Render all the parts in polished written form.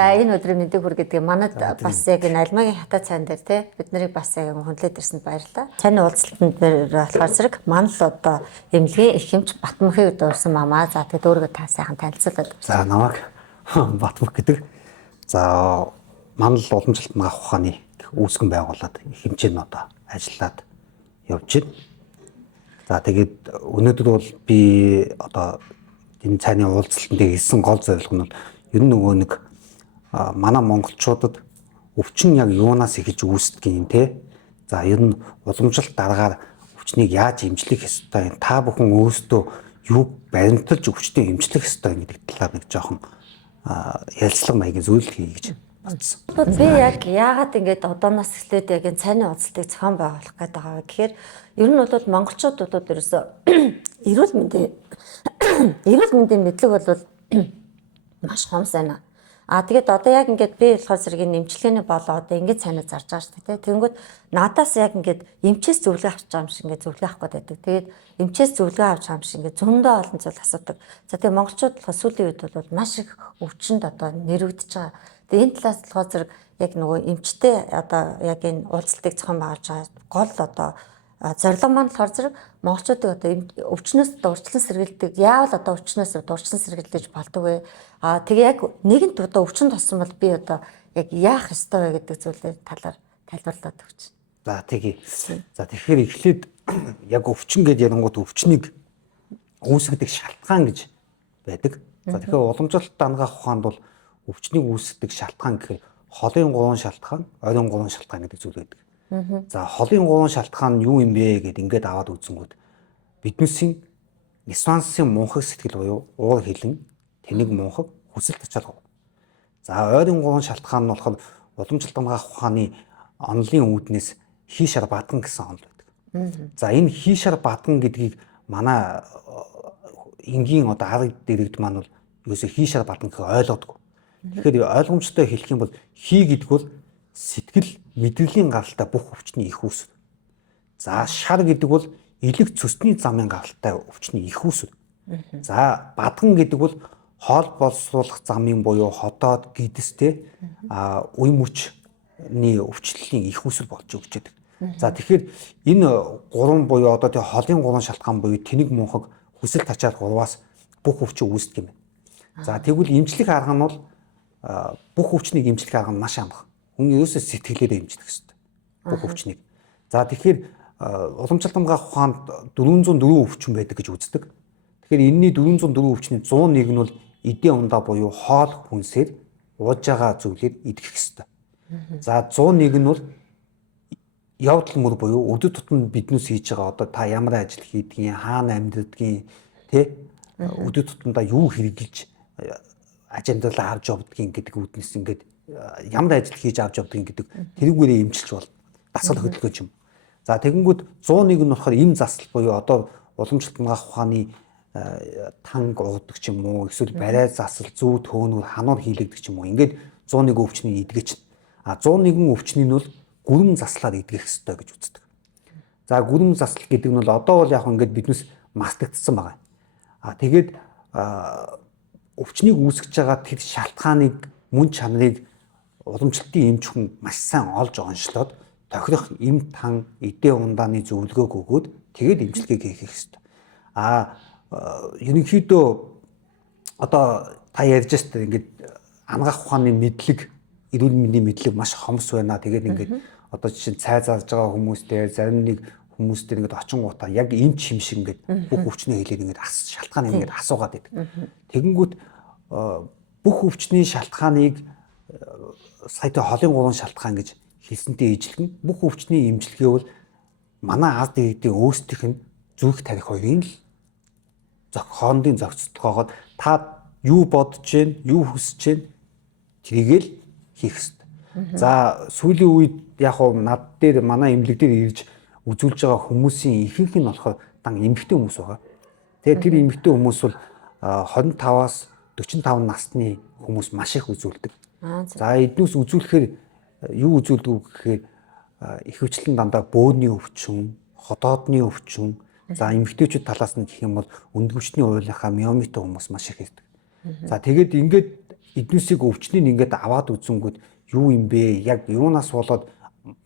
Энэ өдрийн мэндийг хүргэдэг манад бас яг энэ Альмагийн хатаа цайн дээр те бид нарыг бас яг хүндлээд ирсэнд баярлалаа. Цайны уулзалтанд болохоор зэрэг манал одоо эмнэлгийн эхэмч Батмөхийг дуурсан мамаа. За тэгээд өөрийгөө та сайхан танилцуулаад. За намайг Батмөх гэдэг. За манал уламжлалтын анх ухааны үүсгэн байгуулад эхэмчээр одоо ажиллаад явж байна. За тэгээд өнөөдөр бол би одоо энэ цайны уулзалтанд хэлсэн гол зорилго нь бол ер нь нөгөө нэг манай монголчуудад өвчин яг юунаас эхэлж үүсдэг юм те. За ер нь уламжлалт дараагаар өвчнийг яаж эмчлэх ёстой юм. Та бүхэн өөрсдөө юу баримталж өвчтөд эмчлэх ёстой гэдэг талаар нэг жоохон ярилцлага маягийн зөвлөл хийе гэж бодсон. Би яг яагаад ингэж одооноос эхлээд яг энэ цайны уулзалтыг зохион байгуулах гэдэг байгаа вэ гэхээр ер нь бол монголчуудад ерөөсөө эрүүл мэндийн мэдлэг бол маш хомс байна. Тэгээд одоо яг ингээд би болохоор зэрэг эмчилгээний болоо одоо ингээд цайнаа зарж байгаа шүү дээ. Тэнгүүд надаас яг ингээд эмчээс зөвлөгөө авч байгаа юм шиг ингээд зөвлөгөө авах гээд байдаг. Тэгээд эмчээс зөвлөгөө авч байгаа юм шиг ингээд зөндөө олон зүйл асуудаг. За тэгээд монголчууд болохоор сүүлийн үед бол маш их өвчнөд одоо нэрвэгдэж байгаа. Тэгээд энэ талаас болохоор зэрэг яг нөгөө эмчтэй одоо яг энэ уулзалтыг зохион байгуулж байгаа гол одоо зорилго маань болохоор зэрэг монголчуудыг одоо өвчнөөс урьдчилан сэргийлдэг. Яавал одоо өвчнөөс урьдчилан сэргийлж болдог вэ? Тэгээ яг нэгэнт одоо өвчин тоссон бол би одоо яг яах ёстой вэ гэдэг зүйлээр талаар тайлбарлаад өгч. За тэгье. За тэгэхээр эхлээд яг өвчин гэдээ ярангууд өвчнийг үүсгдэг шалтгаан гэж байдаг. За тэгэхээр уламжлалт дангаах ухаанд бол өвчнийг үүсгдэг шалтгаан гэхээр холын 3 шалтгаан, ойрын 3 шалтгаан гэдэг зүйл байдаг. За холын 3 шалтгаан нь юу юм бэ гэд ингээд аваад үзэнгүүт биднээсийн нисвансын мунхаг сэтгэл буюу уур хилэн тэнийг мунхаг хүсэл тачаал. За ойрын 3 шалтгаан нь болохоор уламжлалт дангаах ухааны онлын үүднээс хийшар бадган гэсэн онол байдаг. За энэ хийшар бадган гэдгийг манай энгийн одоо арга дэрэгд маань бол ерөөсөө хийшар бадган гэхээ ойлгодгүй. Тэгэхээр ойлгомжтой хэлэх юм бол хий гэдэг бол сэтгэл мэдрэлийн гаралтай бүх өвчний их үүсвэр. За шар гэдэг бол элэг цөсний замын гаралтай өвчний их үүсвэр. За бадган гэдэг бол хоол боловсруулах замын буюу хотоод гидстэй үе мөчний өвчлөлийн их үүсвэр болж өгч байдаг. За тэгэхээр энэ 3 буюу одоо тэг холын 3 шалтгаан буюу тэнэг мунхаг хүсэл тачаал 3-аас бүх өвчин үүсдэг юм байна. За тэгвэл эмчлэх арга нь бол бүх өвчнийг эмчлэх арга нь маш амархан. Хүн ерөөсөө сэтгэлээрээ эмчлэх хэрэгтэй. Бүх өвчнийг. За тэгэхээр уламжлалт дангаах ухаанд 404 өвчин байдаг гэж үздэг. Тэгэхээр энэний 404 өвчний 101 нь бол эдийн ундаа буюу хоол хүнсээр ууж байгаа зүйлээр идэх хэрэгтэй. За 101 нь бол явдал мөр буюу өдөр тутмын биднээс хийж байгаа одоо та ямар ажил хийдгийг, хаана амьддгийг, тэ өдөр тутмдаа юу хэрэгжилж аж амьдралаа авч явдгийг гэдэг үүднээс ингээд ямар ажил хийж авч явдгийг гэдэг тэрүүгээрээ эмчилж бол дасгал хөдөлгөөч юм. За тэгэнгүүт 101 нь болохоор эм засал буюу одоо уламжлалт дангаах ухааны танг уудаг ч юм уу эсвэл барай засал зүү төөнүүр хануур хийлэгдэх ч юм уу ингээд 101 өвчний эдгэж. 101 өвчний нь бол гүрэм заслаар эдгэх ёстой гэж үздэг. За гүрэм засал гэдэг нь бол одоо бол яг ингээд биднээс мастагдсан байгаа. Тэгээд өвчнийг үүсгэж байгаа тэр шалтгааныг мөн чанарыг уламжлалтын эмч хүн маш сайн олж онцлоод тохирох эм тан эдийн ундааны зөвлөгөөг өгөөд тэгээд эмчилгээг хийх ёстой. Ерөнхийдөө одоо та ярьж байгаа ингээд ангаах ухааны мэдлэг, эрүүл мэндийн мэдлэг маш хомс байна. Тэгээд ингээд одоо жишээ нь цай зарж байгаа хүмүүстэй зарим нэг хүмүүстэй ингээд очингуудаа яг эмч юм шиг ингээд бүх өвчнөө хэлээд ингээд шалтгааныг ингээд асуугаад байдаг. Тэгэнгүүт бүх өвчний шалтгааныг сая холын 3 шалтгаан гэж хэлсэнтэй ижилхэн бүх өвчний эмчилгээ бол манай ард иргэдийн өөрсдийнх нь зүрх тарих хоёрын л хоорондын зохицолтойгоор та юу бодож гин, юу хүсэж гин тэрийгэл хийх хэрэгтэй. За сүүлийн үед яг над дээр манай эмнэлэг дээр ирж үзүүлж байгаа хүмүүсийн ихэнх нь болохоор дан эмэгтэй хүмүүс байгаа. Тэгээд тэр эмэгтэй хүмүүс бол 25-аас 45 насны хүмүүс маш их үзүүлдэг. За эднээс үзүүлэхээр юу үзүүлдэг гэхээр ихэвчлэн дандаа бөөгний өвчин, ходоодны өвчин, за эмэгтэйчүүд талаас нь гэх юм бол өндгөвчний уулынхаа миомитой хүмүүс маш их ирдэг. За тэгээд ингээд эднүсийг өвчнийг ингээд аваад үзэнгүүт юу юм бэ? Яг юунаас болоод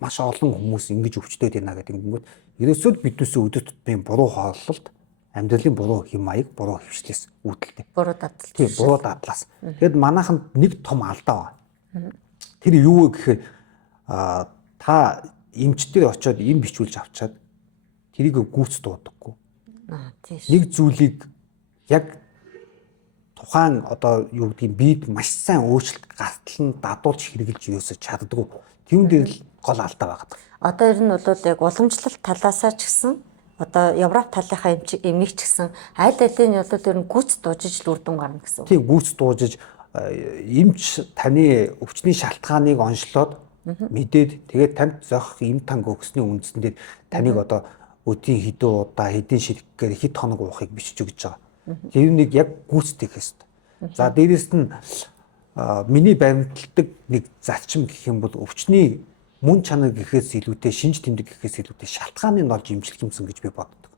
маш олон хүмүүс ингэж өвчтөд байна гэдэг ингээд ерөөсөө биднээс өдөр тутмын буруу хооллолт, амьдралын буруу хэм маяг, буруу хөвчлээс үүдэлтэй. Буруу дадал. Тийм, буруу дадлаас. Тэгэд манайханд нэг том алдаа байна. Тэр юу вэ гэхээр та эмчтэр очиод эм бичүүлж авчаад тэрийг гүйц дуудаггүй. Тийм. Нэг зүйлийг яг тухайн одоо юу гэдгийг бид маш сайн өөрчлөлт гартал нь дадуулж хэрэгжилж юусаж чаддгүй. Түүн дээр л гол алдаа байгаа. Одоо ер нь бол яг уламжлалт талаасаа ч гэсэн одоо Европ талынхаа эмийг ч гэсэн аль алины бол ер нь гүйц дуужиж л үр дүн гарна гэсэн үг. Тийм, гүйц дуужиж эмч таны өвчний шалтгааныг онцлоод мэдээд тэгээд танд зохих эм танг өгсөний үндсэндээ таныг одоо өдийн хэдэн удаа хэдэн ширхгээр хэд хоног уухыг бичиж өгч байгаа. Тэр нэг яг гүйцэтгэх хэвээр. За дээрэс нь миний баримталдаг нэг зарчим гэх юм бол өвчний мөн чанар гэхээс илүүтэй шинж тэмдэг гэхээс илүүтэй шалтгааныг олж эмчлэх юмсан гэж би боддог.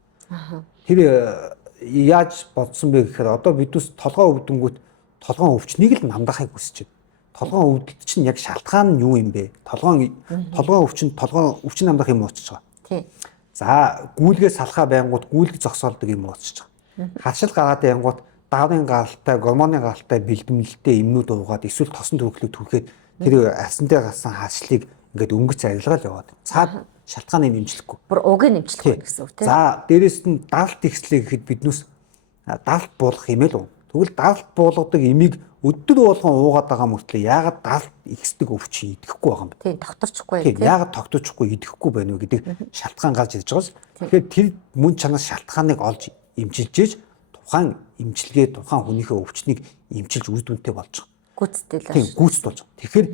Тэр яаж бодсон бэ гэхээр одоо биднес толгой өвдөнгүүт толгойн өвчнийг л намдахыг хүсэж байна. Толгойн өвдөлт чинь яг шалтгаан нь юу юм бэ? Толгойн өвчин намдах юм уучж байгаа. Тийм. За гүйлгээ салхаа байнгут гүйлг зогсоолдог юм уучж байгаа. Хашил гараад байнгут дааврын гаралтай, гормоны гаралтай бэлдэмлэлтэй эмнүүд уугаад эсвэл тосон төрөлхлөг түрхээд тэр арсандаа гарсан хашлыг ингээд өнгөц арилгаал яваад. Цаад шалтгааныг нэмжлэхгүй. Бүр уг нь нэмжлэх гэсэн үг тийм. За дээрэс нь даралт ихслээ гэхэд биднээс даралт буулгах юм л уу. Тэгвэл даралт буулгадаг эмийг өдөр болгон уугаад байгаа мөртлөө яагаад даралт ихсдэг өвчин идэхгүй байгаа юм бэ? Тийм, тогтворчихгүй Тийм, яагаад тогтворчихгүй идэхгүй байна вэ гэдэг шалтгаан гарч ирж байгаас. Тэгэхээр тэр мөн чанар шалтгааныг олж эмчилжээж тухайн эмчилгээ тухайн хүнийхээ өвчнийг эмчилж үр дүнтэй болж байгаа. Гүйцэтгэл. Тийм, гүйцэд болж байгаа. Тэгэхээр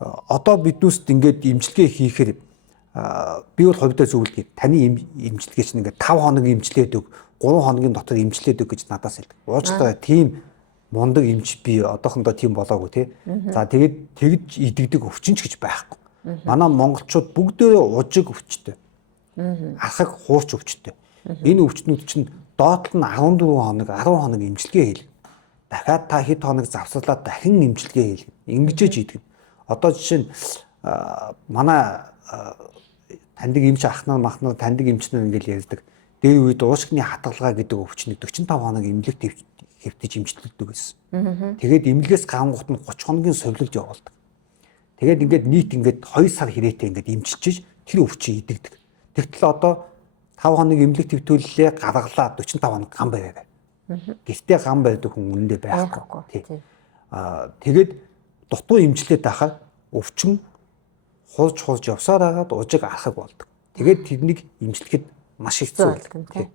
одоо биднүүст ингээд эмчилгээ хийхээр би бол хувьдаа зөвлөдөг. Таны эмчилгээ чинь ингээд 5 хоног эмчлээд өг, 3 хоногийн дотор эмчлээд өг гэж надаас хэлдэг. Уучлаарай, тийм мундаг эмч би одоохондоо тийм болоогүй тий. За тэгээд тэгж идэгдэг өвчин ч гэж байхгүй. Манай монголчууд бүгдөө ужиг өвчтэй. Архаг хуурч өвчтэй. Энэ өвчнүүд чинь доотлол нь 14 хоног, 10 хоног эмчилгээ хийлгэн. Дахиад та хэд хоног завсарлаад дахин эмчилгээ хийлгэн. Ингэжээж идэг. Одоо жишээ нь манай таньдаг эмч ахнаар махнаар таньдаг эмчнэр ингээл ярьдаг. Дээр үед уушгины хатгалгаа гэдэг өвчнийг 45 хоног эмнэлэгт хэвтэж эмчилдэг байсан. Тэгээд эмнэлгээс гангуут нь 30 хоногийн сувилж явуулдаг. Тэгээд ингээд нийт ингээд 2 сар хэрээтэй ингээд эмчилж тэр өвчин идэгдэг. Тэгтэл одоо 5 хоног эмнэлэгт хэвтүүллээ гаргалаа 45 хоног гам бариараа. Гэртээ гам барьдаг хүн үнэндээ байхгүй. Тэгээд дутуу эмчлээд байхаар өвчин хурж явсаар хагаад ужиг архаг болдог. Тэгээд тэрнийг эмчлэхэд маш хэцүү болдог.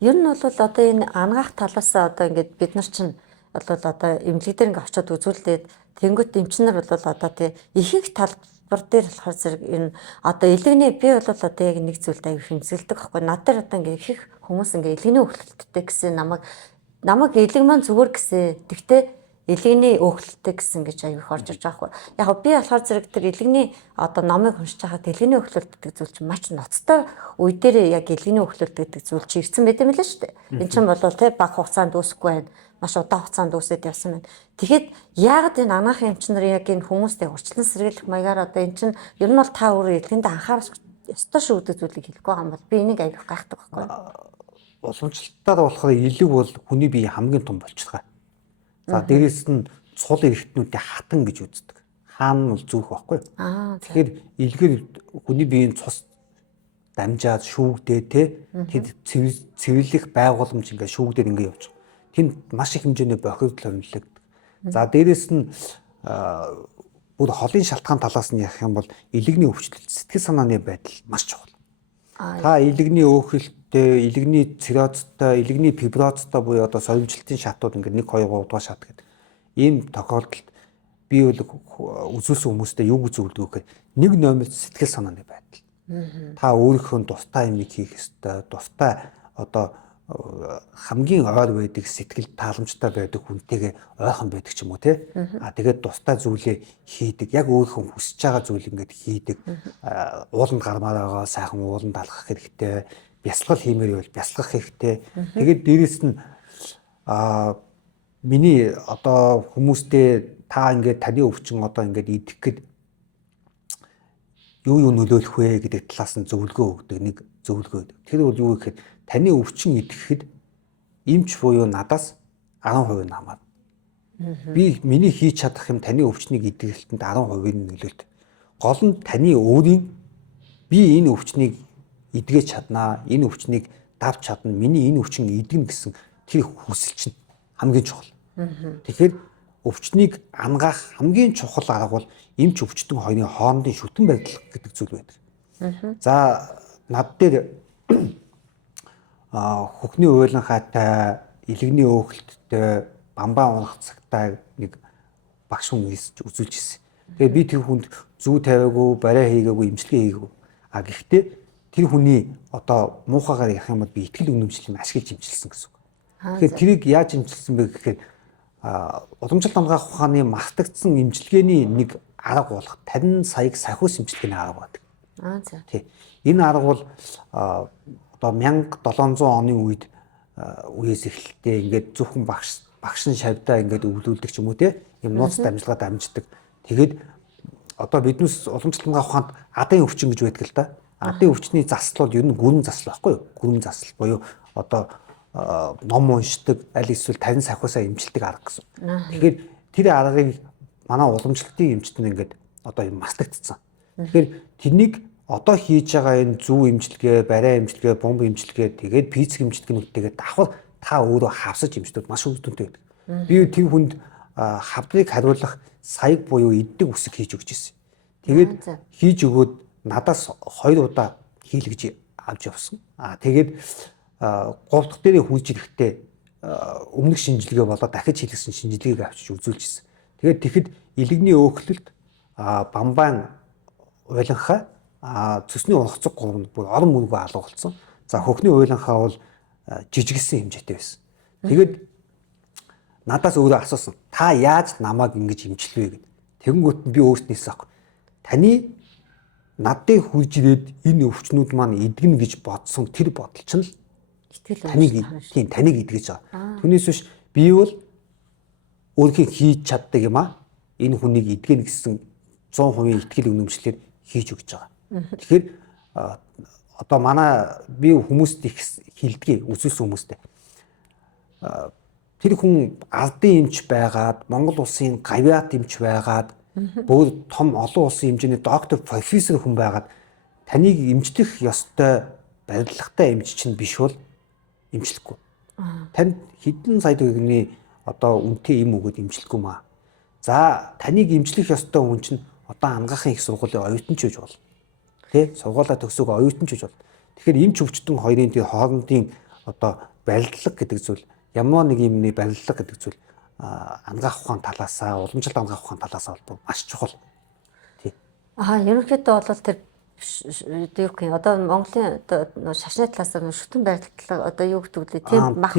Ер нь бол одоо энэ ангаах талаасаа одоо ингээд бид нар чинь бол одоо эмнэлэг дээр ингээд очиод үзүүлээд тэнгуут эмчнэр бол одоо тий ихэнх талбар дээр болохоор зэрэг энэ одоо илэгний би бол одоо яг нэг зүйлд аяг хэмсгэлдэг байхгүй. Над дээр одоо ингээд их хүмүүс ингээд илэгний өгөлттэй гэсэн намайг илэг маань зүгээр гэсэн. Тэгтээ илэгний өөхлөлттэй гэсэн гэж аяг их орж ирж байгаа хгүй. Яг би болохоор зэрэг тэр илэгний одоо номыг уншиж байхад илэгний өөхлөлт гэдэг зүйл чинь маш ноцтой үе дээр яг илэгний өөхлөлт гэдэг зүйл чи ирсэн байт юм л шүү дээ. Энд чинь бол те баг хугацаанд дуусахгүй байна. Маш удаан хугацаанд дуусаад явсан байна. Тэгэхэд яагаад энэ анагаахын эмч нар яг энэ хүмүүстэй урьдчилан сэргийлэх маягаар одоо эн чинь ер нь бол та өөрөө илгэндээ анхаарах ёстой шүү гэдэг зүйлийг хэлэхгүй байгаа юм бол би энийг аяг гайхдаг байхгүй. Уламжлалтаар болохоор илэг бол хүний бие хамгийн том болчихлоо. За дээрэс нь цул эргэтнүүдийн хатан гэж үздэг. Хаан нь зүрх байхгүй. Тэгэхээр илгэр хүний биеийн цус дамжаад шүүгдээ те тэд цэвэрлэх байгууламж ингээ шүүгдээд ингээ явж байгаа. Тэнд маш их хэмжээний бохирдол хөндлөгдөг. За дээрэс нь бүр холын шалтгаан талаас нь ярих юм бол илэгний өвчлөлт сэтгэл санааны байдал маш чухал. Та илэгний өөхөлттэй, илэгний циррозтой, илэгний фиброзтой буюу одоо совимжилтын шатууд ингээд 1 2 3 дугаар шат гэдэг. Ийм тохиолдолд би бол үзүүлсэн хүмүүстэй юу гэж зөвлөдөг вэ? Нэг номер сэтгэл санааны байдал. Та өөрийнхөө дустай юм хийх ёстой. Дустай одоо хамгийн ойр байдаг сэтгэл тааламжтай байдаг хүнтэйгээ ойрхон байдаг ч юм уу те. Тэгээд дустай зүйлээ хийдэг. Яг өөрийнхөө хүсэж байгаа зүйл ингээд хийдэг. Ууланд гармаар байгаа сайхан ууланд алхах хэрэгтэй. Бясалгал хиймээр байвал бясалгах хэрэгтэй. Тэгээд дээрэс нь миний одоо хүмүүстээ та ингээд таны өвчин одоо ингээд идэх гээд юу нөлөөлөх вэ гэдэг талаас нь зөвлөгөө өгдөг нэг зөвлөгөө. Тэр бол юу гэхээр таны өвчин идэхэд эмч буюу надаас 10% намаад. Би миний хийж чадах юм таны өвчнийг идэгэлтэнд 10% нь нөлөөлт. Гол нь таны өөрийн би энэ өвчнийг идгэж чаднаа, энэ өвчнийг давж чадна, миний энэ өвчин идэгнэ гэсэн тэр хүсэл чинь хамгийн чухал. Тэгэхээр өвчнийг ангаах хамгийн чухал арга бол эмч өвчтөн хоёрын хоорондын шүтэн байдал гэдэг зүйл байдаг. За над дээр хөхний уйланхаатай, илэгний өөхөлттэй, бамбаа унах цагтаа нэг багш хүн үзүүлж ирсэн. Тэгээ би тэр хүнд зүү тавиагүй, бариа хийгээгүй, имчилгээ хийгээгүй. Гэхдээ тэр хүний одоо муухайгаар ярих юм бол би итгэл үнэмшлийг ашиглаж имчилсэн гэсэн үг. Тэгэхээр тэрийг яаж имчилсэн бэ гэхээр уламжлалт хамгаах ухааны мартагдсан имчилгээний нэг арга болох 50 саяг сахиус имчилгээний арга байдаг. За. Тий. Энэ арга бол одоо 1700 оны үеэс эхэлтээ ингээд зөвхөн багш нь шавьдаа ингээд өвлүүлдэг ч юм уу те юм нууц дамжлагаа дамждаг. Тэгээд одоо биднээс уламжлалт хамгаах ухаанд адын өвчин гэж байдаг л да. Адын өвчний засал бол ер нь гүрэн засал байхгүй юу? Гүрэн засал буюу одоо ном уншдаг, аль эсвэл 50 сахиусаа имчилдэг арга гэсэн. Тэгэхээр тэр аргыг манай уламжлалтын эмчтэн ингээд одоо мастагдсан. Тэгэхээр тэрнийг одоо хийж байгаа энэ зүү имчилгээ, бариа имчилгээ, бомб имчилгээ, тэгээд пиццэг имчилгээнүүдтэйгээ давхар та өөрөө хавсаж имчдүүд маш өдөнтэй байдаг. Би тэр хүнд хавдрыг хариулах саяг буюу иддэг үсэг хийж өгч ирсэн. Тэгээд хийж өгөөд надаас 2 удаа хийлгэж авч явсан. Тэгээд 3 дахь дээрээ хүлж ирэхдээ өмнөх шинжилгээ болоод дахиж хийлгэсэн шинжилгээг авчиж үзүүлж ирсэн. Тэгээд тэгэхэд илэгний өөхлөлт, бамбаан уйланхаа, цөсний унхацг гурав нь бүр орон мөнгөө алга болсон. За хөхний уйланхаа бол жижигсэн хэмжээтэй байсан. Тэгээд надаас өөрөө асуусан. Та яаж намайг ингэж имчилвэ гэд. Тэгэнгүүт би өөртнөөс аахгүй. Таны надад хурж ирээд энэ өвчнүүд маань идэгнэ гэж бодсон тэр бодол чинь л таныг идгэж байгаа. Түүнээс биш би бол өөрхийг хийж чаддаг юм аа. Энэ хүнийг идгэнэ гэсэн 100% итгэл үнэмшлэр хийж өгч байгаа. Тэгэхээр одоо манай би хүмүүст их хилдгийг үзүүлсэн хүмүүстэй. Тэр хүн ардын эмч байгаад, Монгол улсын гавьяат эмч байгаад, бүр том олон улсын хэмжээний доктор, профессор хүн байгаад таныг эмчлэх ёстой барилгатай эмч чинь биш бол эмчлэхгүй. Танд хэдэн сая төгрөгийн одоо үнэтэй эм өгөөд эмчлэхгүй маа. За таныг эмчлэх ёстой хүн чинь одоо ангаахын их сургуулийн оюутан ч гэж бол. Тэ? Сургуулаа төгсөөг оюутан ч гэж бол. Тэгэхээр эмч өвчтөн хоёрын тэр хоорондын одоо барилдлага гэдэг зүйл, ямар нэг юмны барилдлага гэдэг зүйл ангаах ухаан талаасаа, уламжлалт ангаах ухаан талаасаа бол маш чухал. Тий. Ерөнхийдөө бол тэр юу гэх юм одоо Монголын одоо шашны талаас нь шүтэн барилдлага одоо юу гэдэг вэ? Тийм мах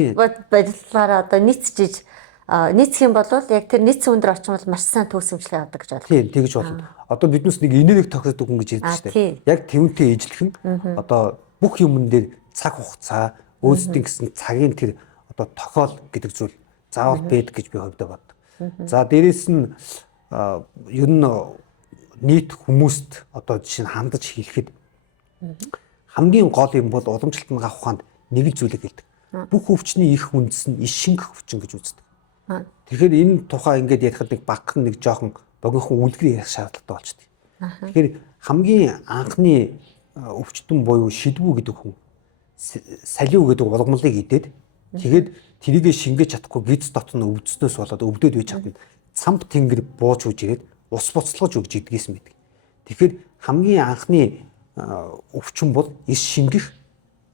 барилдлаараа одоо нийцжиж нийцэх юм бол яг тэр нийцсэн өндөр орчим бол маш сайн төгсөмжлөг авдаг гэж байна. Тийм тэгж болно. Одоо биднээс нэг энерги тохиолдог хүн гэж ярьдаг шүү дээ. Яг тэвнтэй ижлэх нь одоо бүх юмн дээр цаг хугацаа, өөрсдийн гэсэн цагийн тэр одоо тохиол гэдэг зүйл заавал байдаг гэж би хувьдаа боддог. За дээрэс нь ер нь нийт хүмүүст одоо жишээ нь хандаж хэлэхэд хамгийн гол юм бол уламжлалт ангаах ухаанд нэг л зүйлийг хэлдэг. Бүх өвчний их үндэс нь иш шингэх өвчин гэж үздэг. Тэгэхээр энэ тухай ингээд ярихад нэг багхан нэг жоохон богинохон үлгэр ярих шаардлагатай болчихдээ. Тэгэхээр хамгийн анхны өвчтөн буюу шидвүү гэдэг хүн салиу гэдэг ургамлыг идээд тэгээд тэрийгэ шингээж чадахгүй гиз дотно өвдснөөс болоод өвдөд байж чадна. Цамп тэнгэр бууж үж ирээд ус буцалгаж өгч идгийсэн байдаг. Тэгэхээр хамгийн анхны өвчин бол иш шингэх,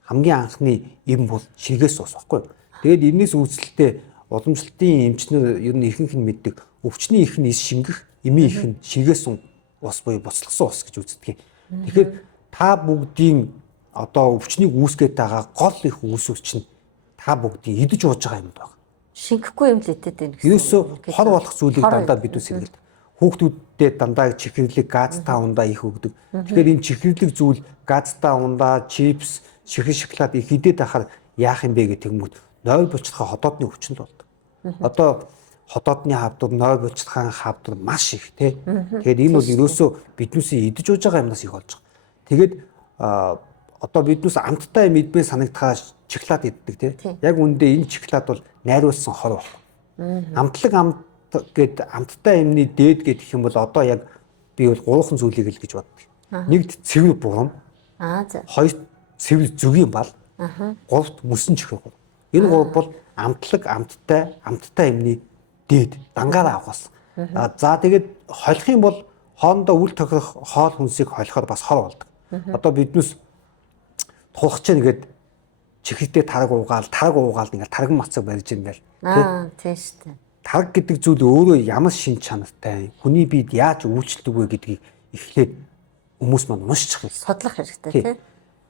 хамгийн анхны эм бол ширгээс ус баггүй. Тэгээд энэс үүсэлтээ уламжлалтын эмчнэр ер нь ихэнх нь мэддэг. Өвчний их нь иш шингэх, эмийн их нь ширгээс ус буюу буцалгасан ус гэж үздэг. Тэгэхээр та бүгдийн одоо өвчнийг үүсгэж байгаа гол их үүсвэрч нь та бүгдийн идэж ууж байгаа юм байна. Шингэхгүй юм л идэт байна гэсэн. Ерөөсөө хор болох зүйлийг дандаа бидүүс хэрэглэдэг. Хүүхдүүдэд дандаа чихэрлэг газтай ундаа их өгдөг. Тэгэхээр энэ чихэрлэг зүйл газтай ундаа, чипс, чихэр шоколад их идээд байхаар яах юм бэ гэх тэгмүүд 0 булчирхай ходоодны өвчнөд болдог. Одоо хотоодны хавдар, ной булчилгаан хавдар маш их тий. Тэгээд энэ бол ерөөсөө биднээсээ идэж ууж байгаа юмнаас их болж байгаа. Тэгээд одоо биднээс амттай юм идмээ санагдахаа чоколад иддэг тий. Яг үүндээ энэ чоколад бол найруулсан хор байна. Амтлаг амт гэд амттай юмны дээд гэх юм бол одоо яг би бол гурван зүйлийг л гэж боддог. Нэгд цэвэр бурам. За. Хоёрт цэвэр зүгийн бал. Гуравт мөсөн чихэр. Энэ гурав бол амтлаг амттай юмны дээд дангаараа авахс. За тэгээд холих юм бол хоорондоо үл тохирох хоол хүнсийг холихоор бас хор болдог. Одоо биднээс тулах чинь ингээд чихртэй тараг уугаал ингээл тарган мацаг барьж ингээл Тийм шүү дээ. тараг гэдэг зүйл өөрөө ямар шин чанартай хүний биед яаж үйлчлдэг вэ гэдгийг эхлээд хүмүүс маань уншчих юм. Судлах хэрэгтэй тий.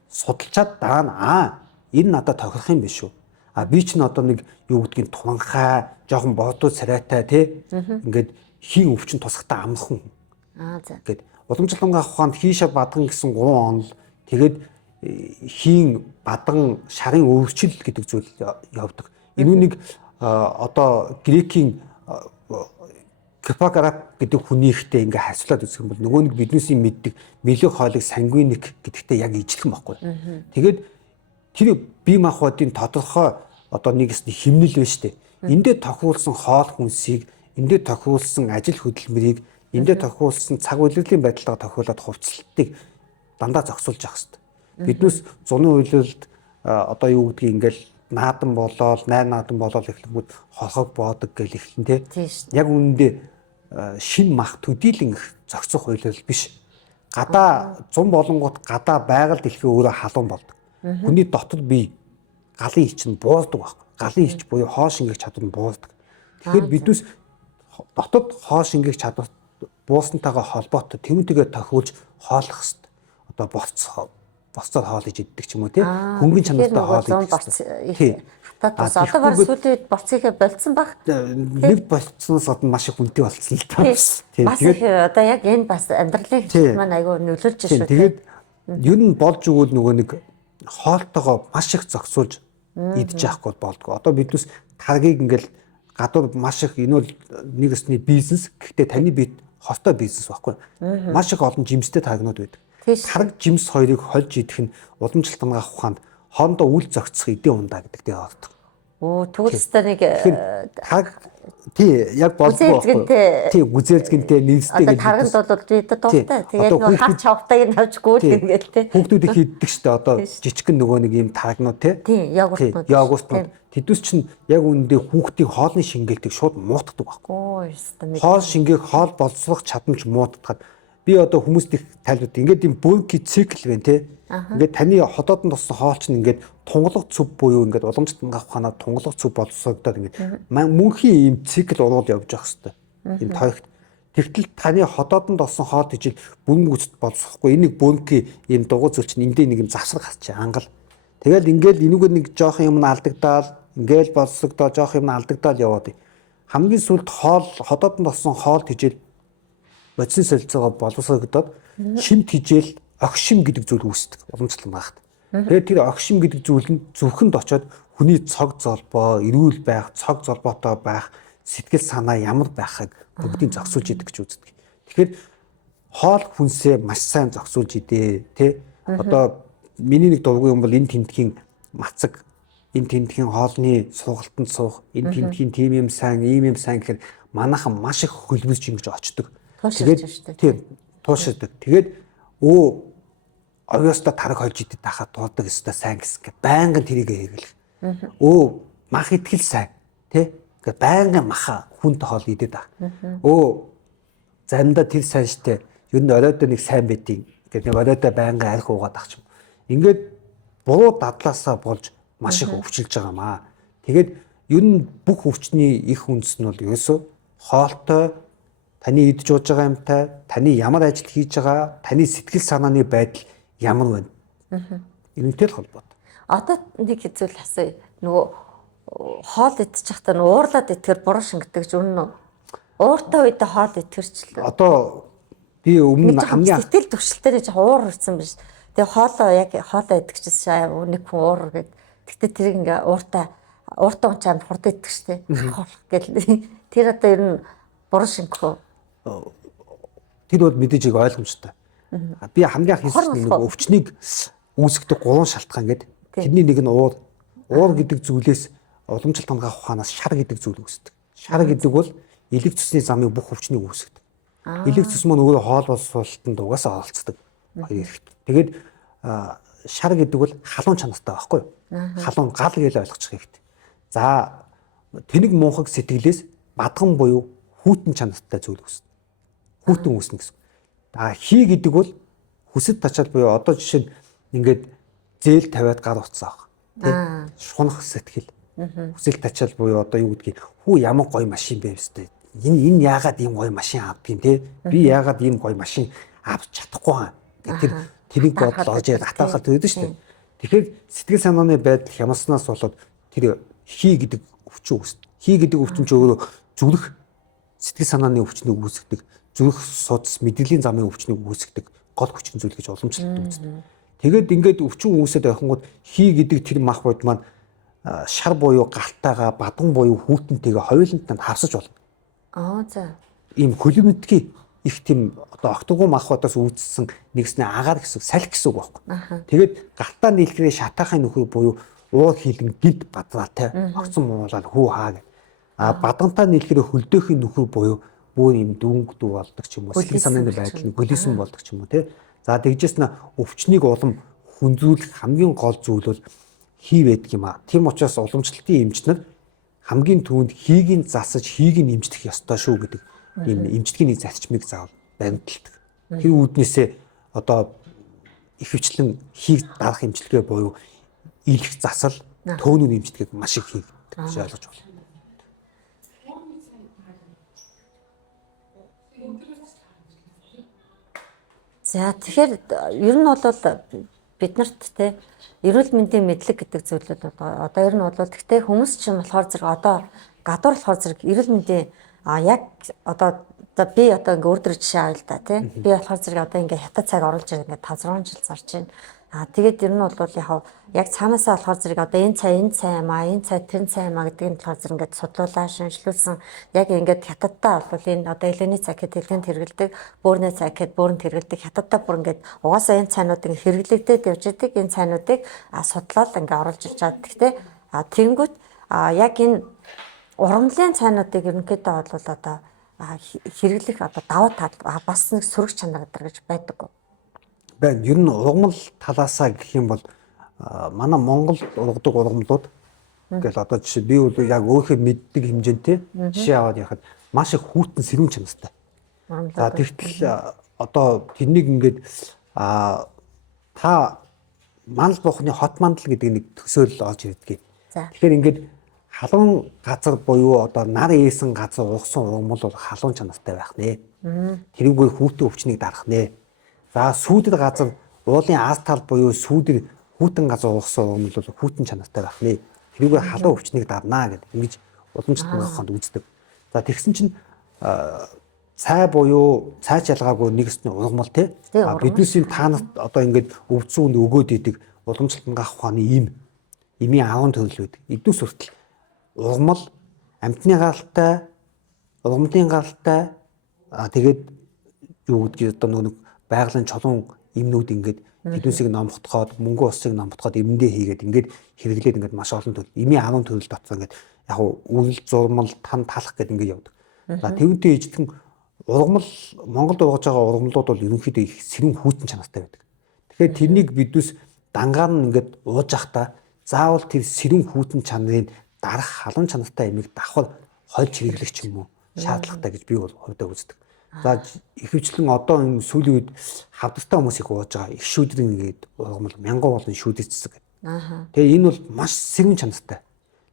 Судалчаад дараа нь энэ надад тохирох юм биш үү? Би ч н одоо нэг юу гэдгийг тунхай, жоохон бодууд царайтай тий. Ингээд хийн өвчин тусахтаа амхан. За. Гэт уламжлалынхаа ухаанд хийшэ бадган гэсэн 3 он тэгээд хийн бадган шарын өөрчлөл гэдэг зүйл явдаг. Энүүнийг одоо грекийн Гиппократ гэдэг хүнийхтэй ингээ хариуцлаад үзэх юм бол нөгөө нэг биднээсийн мэддэг мэлэг хоолыг сангвиник гэдэгтээ яг ижилхэн баггүй. Тэгээд тэр бие махбодын тодорхой одоо нэгс химнэл байна штэ. Эндээ тохиулсан хоол хүнсийг, эндээ тохиулсан ажил хөдөлмөрийг, эндээ тохиулсан цаг үйлрлийн байдлаа тохиулаад хувьцлалтыг дандаа зохицуулж явах хэрэгтэй. Биднээс зуны үйлрэлд одоо юу гэдгийг ингээл наадан болоод, наадан болоод эхлэнгүүд холхог боодог гэл эхлэн тий. Яг үүндээ шин мах төдийлэн их зохицох үйлрэл биш. Гадаа зун болонгууд гадаа байгаль дэлхий өөрөө халуун болдог. Хүний дотор бие галын ич нь буурдаг байхгүй. Галын ич буюу хоол шингээх чадвар нь буурдаг. Тэгэхээр биднээс дотод хоол шингээх чадвар бууснантайгаа холбоотой тэмдгээ тохиулж хооллох хэрэгтэй. Одоо боцоор хоол иж иддэг ч юм уу тий. Хөнгөн чанартай хоол идэх. Бас одоо баг сүүлийн үед болцгийхээ болцсон баг. Нэг болцсноос одоо маш их үнэтэй болцсон л та. Бас их одоо яг энэ бас амьдралын хэсэг маань айгүй нөлөөлж шүү. Тэгээд ер нь болж өгвөл нөгөө нэг хоолтойгоо маш их зохицуулж идэж явахгүй болдгоо. Одоо биднээс таргийг ингээл гадуур маш их энэ бол нэг өсний бизнес. Гэхдээ таны бие хостой бизнес байхгүй. Маш их олон жимстэй таргнууд байдаг. Тараг жимс хоёрыг хольж идэх нь уламжлалтынхаа ухаанд хоорондоо үл зохицох эдийн ундаа гэдэг дээр ордог. Төгөлстэй нэг тараг яг болдгоо. Гүзээлзгэнтэй нийлстэй гэдэг. Тарганд бол дээд дуутай. Тэгээд нөгөө хар чавтайг нь авч гүйлгэн гээл те. Хүүхдүүд их иддэг штэ одоо жижигхэн нөгөө нэг юм тарагнууд те. Йогуртнууд. Тэдүүс чинь яг үүндээ хүүхдийн хоолны шингээлтийг шууд муутгадаг байхгүй. Хоол шингээх, хоол боловсрох чадамж муутгахад би одоо хүмүүст их тайлбарт ингээд юм бөөнки цикл байна те. Ингээд таны хотоодонд туссан хоол чинь ингээд тунгалаг цөв буюу ингээд уламжлалтынхаа ухаанаар тунгалаг цөв боловсрогдоод ингээд мөнхийн юм цикл урвал явж явах хэвээр. Им тоогт. Тэгтэл таны хотоодонд туссан хоол гэж бүрэн гүйцэд боловсрохгүй. Энийг бөөнки юм дугуй зүйл чинь эндээ нэг юм завсар гасчих ангал. Тэгэл ингээд энүүгээр нэг жоох юм алдагдаал ингээл боловсрогдоо жоох юм алдагдаал яваад. Хамгийн сүүлд хоол хотоодонд туссан хоол тижэл бодисын солилцоогоо боловсрогдоод шимт хижээл огшим гэдэг зүйл үүсдэг уламжлалт багт. Тэгээд тэр огшим гэдэг зүйл нь зүрхэнд очоод хүний цог золбоо, эрүүл байх, цог золбоотой байх, сэтгэл санаа ямар байхыг бүгдийг зохицуулж идэг гэж үздэг. Тэгэхээр хоол хүнсээ маш сайн зохицуулж идээ, тий. Одоо миний нэг дургүй юм бол энэ тэмдгийн мацаг, энэ тэмдгийн хоолны сургалтанд суух, энэ тэмдгийн тийм юм сайн, ийм юм сайн гэхээр манайхан маш их хөлбөж ингэж очдөг. Тэгээд туушдаг. Тэгээд овёстой тараг хольж идэх тахад дуудаг өстой сайн гэсгээ байнгын тэрийг хэрэглэх. Мах итгэл сайн тий. Ингээ байнгын маха хүнд хоол идээд баг. Заримдаа тэр сайн штэ. Ер нь оройдоо нэг сайн байдیں۔ Ингээ нэг оройдоо байнгын арх уугаад ах юм. Ингээд буруу дадлаасаа болж маш их өвчлж байгаамаа. Тэгээд ер нь бүх өвчний их үндэс нь бол ерөөсөө хоолтой таны идж ууж байгаа юмтай, таны ямар ажил хийж байгаа, таны сэтгэл санааны байдал ямар байна. Энэтэй л холбоотой. Одоо нэг зүйл асууя. Нөгөө хоол идчих та уурлаад итгэр буруу шингэдэг ч үнэн үү? Ууртай үедээ хоол итгэрчлээ. Одоо би өмнө хамгийн сэтгэл төвшөлтөөр жоо уур ирсэн биш. Тэгээ хоолоо идчихсэн нэг хүн уур гэд. Тэгтээ тэрийг ингээ ууртай ууртан унч амар хурд идэх штэ. Гэл тэр одоо ер нь буруу шингэх үү? Тэр бол мэдээж их ойлгомжтой. Би хамгийн анх хэлсэн нэг өвчнийг үүсгдэг 3 шалтгаан гэдэг. Тэрний нэг нь уур гэдэг зүйлээс уламжлалт хангах ухаанаас шар гэдэг зүйл үүсдэг. Шар гэдэг бол элэг цусны замыг бүх өвчнийг үүсгэдэг. Элэг цус маань өөрөө хоол боловсролтод угаасаа оролцдог. Хоёр хэрэгт. Тэгээд шар гэдэг бол халуун чанартай байхгүй юу? Халуун гал гэж ойлгочих хэрэгтэй. За тэнэг муухаг сэтгэлээс бадган буюу хүйтэн чанартай зүйл үүснэ. Хүйтэн үүснэ гэсэн. Хий гэдэг бол хүсэд тачаал буюу одоо жишээ нь ингээд зээл тавиад гар утсаа авах. Тэ? Шунах сэтгэл. Хүсэл тачаал буюу одоо юу гэдгийг хүү ямар гоё машин бэ вэ? Энэ яагаад ийм гоё машин авдгийг те? Би яагаад ийм гоё машин авч чадахгүй юм? Тэр тэрийг бодлоо орж ирээд атаахад өгдөө шүү дээ. Тэгэхээр сэтгэл санааны байдал хямсснаас болоод тэр хий гэдэг өвчин үүснэ. Хий гэдэг өвчин ч өөрөө зүрх сэтгэл санааны өвчнийг үүсгэдэг, зүрх судас мэдрэлийн замын өвчнийг үүсгэдэг гол хүчин зүйл гэж уламжлалт үүснэ. Тэгээд ингээд өвчин үүсээд байхангууд хий гэдэг тэр мах бод маань шар буюу галтайгаа, бадган буюу хүйтэнтэйгээ хоёуланд нь хавсаж болно. За. Ийм хөлөвнөтгий их тийм одоо октогон мах бодоос үүдсэн нэгснээ агаар гэсэн салхи гэсэн үг байхгүй. Тэгээд галтаа нийлхрээ шатаахын нөхөр буюу уур хилэн гинт бадраатай огцон муулаад хүү хаа гэх. Бадгантаа нийлхрээ хөлдөөхийн нөхөр буюу бүр юм дүнгдүү болдог ч юм уу. Сэтгэл санааны байдал нь гөлөсөн болдог ч юм уу тий. За тэгжээс нь өвчнийг улам хүндрүүлэх хамгийн гол зүйл бол хий байдаг юм аа. Тийм учраас уламжлалтын эмчнэр хамгийн түрүүнд хийг нь засаж хийг нь эмчлэх ёстой шүү гэдэг ийм эмчилгээний зарчмыг заавал баримталдаг. Тэр үүднээсээ одоо ихэвчлэн хийг дарах эмчилгээ буюу илэх засал, төөнүүн эмчилгээг маш их хийгддэг гэж ойлгож байна. За тэгэхээр ер нь бол бид нарт те эрүүл мэндийн мэдлэг гэдэг зүйлүүд одоо ер нь бол гэхдээ хүмүүс чинь болохоор зэрэг одоо гадуур болохоор зэрэг эрүүл мэндийн яг одоо би одоо ингээ өөртөө жишээ авъя л да тий. Би болохоор зэрэг одоо ингээ хятад цаг оруулж ирээ ингээ 5-6 жил зарж байна. Тэгээд ер нь бол яг цаанаасаа болохоор зэрэг одоо энэ цай юм аа, энэ цай тэр цай юм аа гэдгийг болохоор зэрэг ингээ судлуулаа, шинжилүүлсэн. Яг ингээ хятадтай бол энэ одоо элэний цай гэдэг хэлэнд хэрэгэлдэг, бөөрийн цай гэдэг бөөрөнд хэрэгэлдэг. Хятадтай бүр ингээ угаасаа энэ цайнууд ингээ хэрэглэгдээд явж идэг. Энэ цайнуудыг судлаад ингээ оруулж ирж байгаа. Гэхдээ тэгэнгүүт яг энэ урамлын цайнуудыг ерөнхийдөө бол одоо хэрэглэх одоо даваа тал бас нэг сөрөг чанар гэж байдаг. Байна. Ер нь ургамал талаасаа гэх юм бол манай Монгол ургадаг ургамлууд ингээл одоо жишээ би бол яг өөрийнхөө мэддэг хэмжээнтэй жишээ аваад яхад маш их хүйтэн сэрүүн чанартай. За тэгтэл одоо тэрнийг ингээд та мандал буухны хот мандал гэдэг нэг төсөөлөл орж ирдэг. Тэгэхээр ингээд халуун газар буюу одоо нар ээсэн газар угсан ургамал бол халуун чанартай байх нэ. Тэрүүгээр хүйтэн өвчнийг дарах нэ. За сүүдэд газар уулын аз тал буюу сүүдэр хүйтэн газар угсан ургамал бол хүйтэн чанартай байх нэ. Тэрүүгээр халуун өвчнийг дарнаа гэдэг ингэж уламжлалт хангахад үздэг. За тэгсэн чинь цай буюу цай чалгаагүй нэгсний ургамал тий. Биднээс энэ таанат одоо ингээд өвдсөн үнд өгөөд идэг уламжлалт хангах ухааны имийн 10 төрөл байдаг. Эднээс хүртэл ургамал амьтны гаралтай, ургамлын гаралтай тэгээд юу гэдгийг одоо нэг байгалийн чулуун имнүүд ингээд тэднүүсийг номхотгоод мөнгө усыг номхотгоод имэндээ хийгээд ингээд хэрэглээд ингээд маш олон төрөл имийн 10 төрөл дотор ингээд яг үйл зурмал тан талах гэдэг ингээд явдаг. За тэгвэл ижлэн ургамал Монголд ургаж байгаа ургамлууд бол ерөнхийдөө их сэрүүн хүйтэн чанартай байдаг. Тэгэхээр тэрнийг биднээс дангаар нь ингээд ууж явахдаа заавал тэр сэрүүн хүйтэн чанарын дарах халуун чанартай имийг давхар хольж хэрэглэх ч юм уу шаардлагатай гэж би бол хувьдаа үздэг. За ихэвчлэн одоо энэ сүүлийн үед хавдастай хүмүүс их ууж байгаа их шүүдрийн гээд ургамал мянган болон шүүдэцсэг. Тэгээ энэ бол маш сэрүүн чанартай.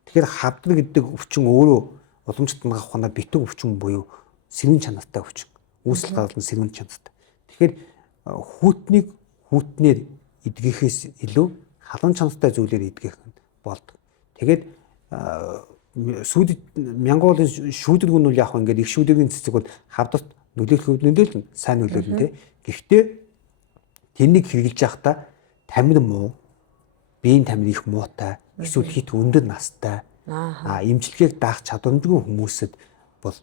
Тэгэхээр хавдар гэдэг өвчин өөрөө уламжлалт хангах ухаанаар битүү өвчин буюу сэрүүн чанартай өвчин. Үүсэл гаргалын сэрүүн чанартай. Тэгэхээр хүйтнээр эдгэхээс илүү халуун чанартай зүйлээр эдгэх болдог. Тэгээд сүүдэд мянган болон шүүдрэг нь бол яг ингээд их шүүдрийн цэцэг бол хавдарт нөлөөлөлн сайн нөлөөлнө тий. Гэхдээ тэрнийг хэрэгжилж явахдаа тамир муу, биеийн тамир их муутай, эсвэл хит өндөр настай, Эмчилгээг даах чадамжгүй хүмүүсэд бол